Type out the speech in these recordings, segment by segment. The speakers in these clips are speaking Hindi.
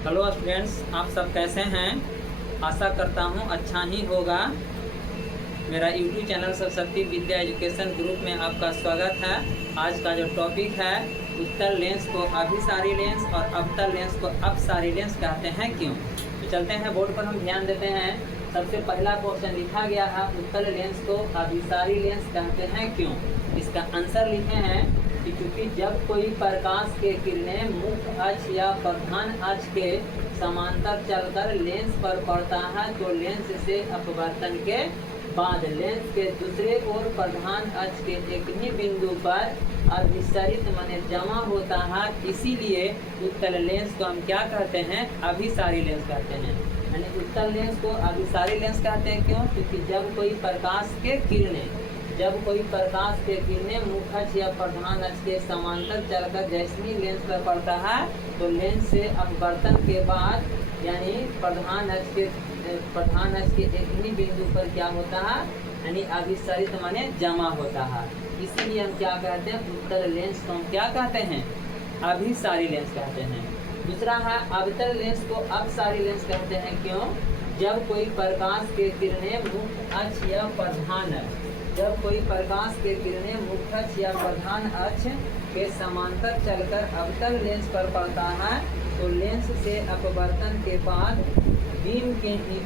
हेलो स्टूडेंट्स, आप सब कैसे हैं। आशा करता हूं अच्छा ही होगा। मेरा YouTube channel Saraswati Vidya education group में आपका स्वागत है। आज का जो टॉपिक है, उत्तल लेंस को अभिसारी लेंस और अवतल लेंस को अपसारी लेंस कहते हैं क्यों। तो चलते हैं, बोर्ड पर हम ध्यान देते हैं। सबसे पहला क्वेश्चन लिखा गया है, उत्तल लेंस को अभिसारी लेंस कहते हैं क्यों। इसका आंसर लिखे हैं कि क्योंकि जब कोई प्रकाश के किरणें मुख्य अक्ष या प्रधान अक्ष के समांतर चलकर लेंस पर पड़ता है तो लेंस से अपवर्तन के बाद लेंस के दूसरे ओर प्रधान अक्ष के एक ही बिंदु पर अभिसरित माने जमा होता है। इसीलिए उत्तल लेंस को हम क्या कहते हैं, अभिसारी लेंस कहते हैं। यानी उत्तल लेंस को अभिसारी लेंस कहते हैं क्यों, क्योंकि जब कोई प्रकाश के किरणें मुख्य अक्ष या प्रधान अक्ष के समांतर चलकर जैसे ही लेंस पर पड़ता है तो लेंस से अपवर्तन के बाद यानी प्रधान अक्ष के एक ही बिंदु पर क्या होता है, यानी अभिसरित माने जमा होता है। इसीलिए हम क्या कहते हैं, उत्तल लेंस को हम क्या कहते हैं, अभिसारी लेंस कहते हैं। दूसरा है, अवतल लेंस को अपसारी लेंस कहते हैं क्यों। जब कोई प्रकाश के किरणें मुख्य अक्ष या प्रधान अक्ष के समांतर चलकर अवतल लेंस पर पड़ता है तो लेंस से अपवर्तन के बाद बीम के ही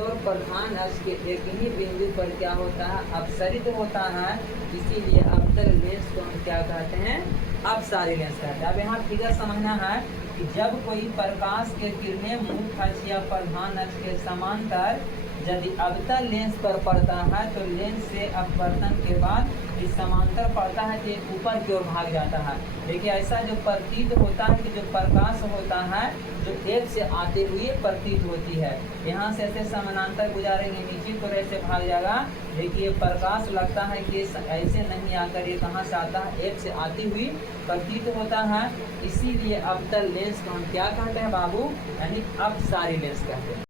ओर प्रधान अक्ष के एक ही बिंदु पर क्या होता है, अपसरित होता है। इसीलिए अवतल लेंस को हम क्या कहते हैं, अपसारी लेंस कहते हैं। अब यहाँ फिगर समझना है कि जब कोई प्रकाश के किरणें मुख्य अक्ष या प्रधान अक्ष के समांतर यदि अवतल लेंस पर पड़ता है तो लेंस से अपवर्तन के बाद इस समांतर पड़ता है कि ऊपर की ओर भाग जाता है। देखिए, ऐसा जो प्रतीत होता है कि जो प्रकाश होता है जो एक से आते हुए प्रतीत होती है। यहाँ से ऐसे समानांतर गुजारेंगे, नीचे की ओर ऐसे भाग जाएगा। देखिए, प्रकाश लगता है कि ऐसे नहीं आकर ये कहाँ से आता है, एक से आती हुई प्रतीत होता है। इसीलिए अवतल लेंस को हम क्या कहते हैं बाबू, यानी अपसारी लेंस कहते हैं।